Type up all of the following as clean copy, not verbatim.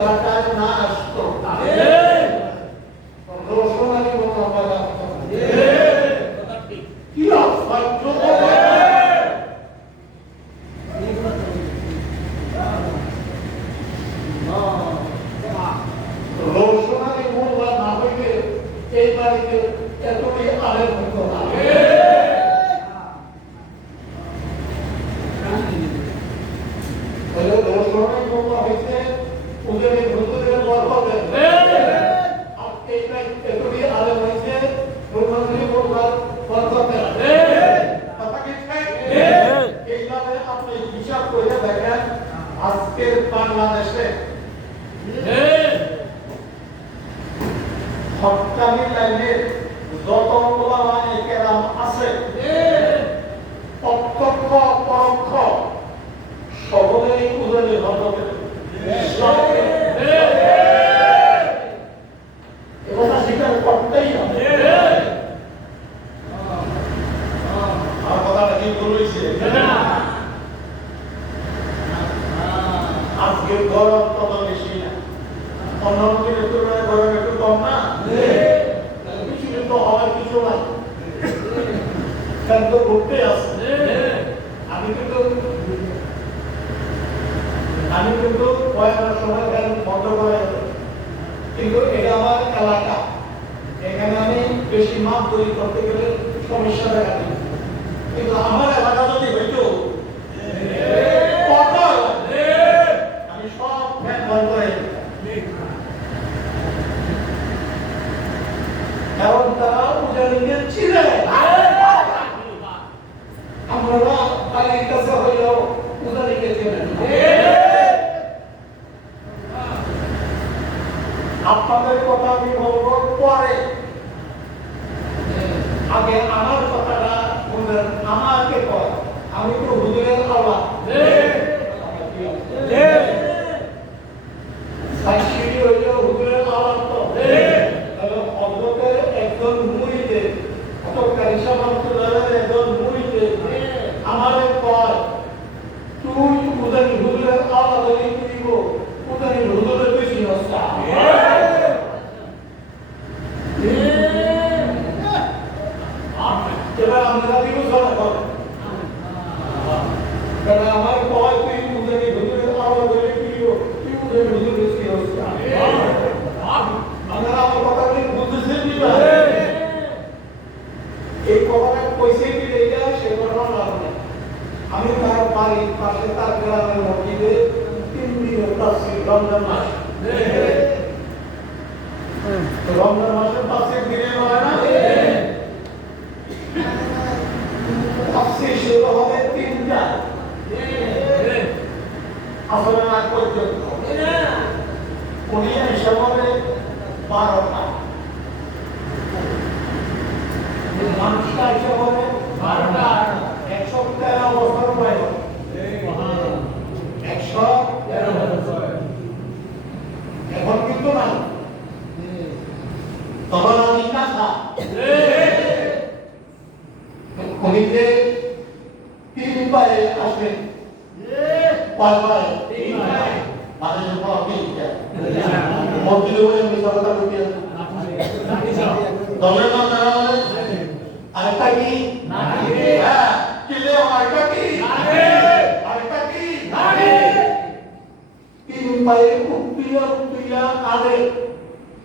এলাকায় না আসতো রোশনারি মতো আমার কি অসহ্য রোশনারি মোল্লা না হইলে এই বাড়িতে এতটাই আলেম হতো না। রোশনারি মোল্লা হইতে ওদের হুজুরের বরকতে আর এইটা এতটাই আলেম হইছে রোশনারি মোল্লার বরকতে। কথা কি ঠিক? এইভাবে আপনি হিসাব করে দেখেন আজকের বাংলাদেশে হক্কানি লাইনের যত ওলামায়ে কেরাম আছে প্রত্যক্ষ পরোক্ষ সকলেই উজনের হতে এটা স্বীকার করতেই হবে। আর কথাটা কি বলেছে আজকে গরম কত বেশি না, অন্যান্য দিনের তুলনায় গরম একটু কম না, কিছু কিন্তু হওয়ার কিছু নাই, তো ঘুরতে আসছে। আমি কিন্তু কয়েকটার সময় ফ্যান বন্ধ করে, কিন্তু এটা আমার এলাকা, এখানে আমি বেশি মাপ তৈরি করতে গেলে সমস্যা দেখা দিই, কিন্তু আমার এলাকা যদি হইতো আমি সব ফ্যান বন্ধ করে, কারণ তারা উজানিকে ছিলেন। আমরা বাড়ির কাছে হইলেও উজানিকে ছিলেন। আপনাদের কথা আমি বলবো পরে, আগে আমার কথাটা শুনলেন, আমাকে কয় আমি তো হুজুরের আওলাদ। সাইশিরি হইল হুজুরের আওলাদ, তো তাহলে হযরতের একজন মুরিদের অত কারিশা মানসুরের একজন মুরিদের আমারে কয় তুই উজানি হুজুরের আওলাদ হইলে কি দিব, উজানি হুজুরের বেশি হস্তা। এবার আমরা দিব সব করে, কারণ আমার কয় তুই উজানি হুজুরের আওলাদ হইলে কি দিব, তুই উজানি হুজুরের বেশি হস্তা। আপনারা আমার কথাগুলি বুঝতেছেন কি না? এই কথাটা কইছে কি এইটা সে ঘটনা না, আমি তার বাড়ির পাশে তার গ্রামের মসজিদে 3 দিনের তাফসীর রমজান মাস, রমজান মাসের তাফসীর দিনে হয় না, তাফসীর শুরু হবে 3টা আসরের আগ পর্যন্ত, উনি হিসাব হবে 12টা, মানুষটা হিসাব হবে 12টা, 113 বছর বয়স, 113 বছর এখন কিন্তু না, তখন আমি কাঁচা উনি যে 3 পায়ে আসবেন, কয় পায়ে? 3 পায়ে, মানে যখন 3টা মসজিদে বলে মিশালটা ঢুকিয়ে দলের নাম জানা বলে আরেকটা কি হ্যাঁ কিলে আরেকটা কি আরেকটা কি 3 পায়ে উঠিয়া আগে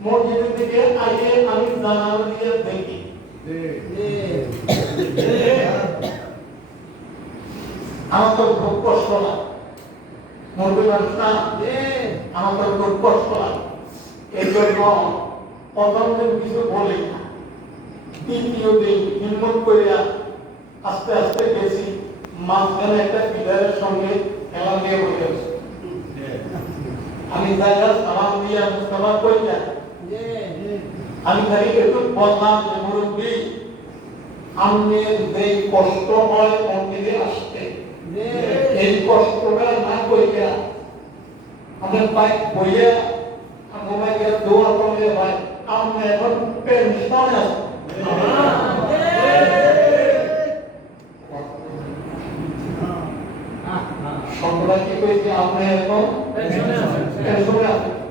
মসজিদের দিকে আইয়ে আমি জানালা দিয়ে দেখি, আমার তো খুব কষ্ট লাগে, মরবে মানুষ না, আমার তো খুব কষ্ট লাগে। এই জন্য প্রথম দিন কিছু বলি না, দ্বিতীয় দিন হিম্মত করিয়া আস্তে আস্তে গেছি, মাঝখানে একটা পিলারের সঙ্গে খেলা দিয়ে বসে আছে, আমি জায়গা সালাম দিয়া মুস্তাফা কই না, আমি খালি একটু বললাম যে মুরব্বী আমনে যে কষ্ট হয় মন্দিরে আসতে, এই কষ্টটা না কইয়া আমার বাইক বইয়া আমার গিয়ে দোয়া করলে ভাই আমনে এখন পেনশন আছে, সকলকে কইছে আপনি এখন পেনশনে আছেন।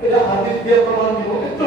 এটা হাদিস দিয়ে প্রমাণ দিব, একটু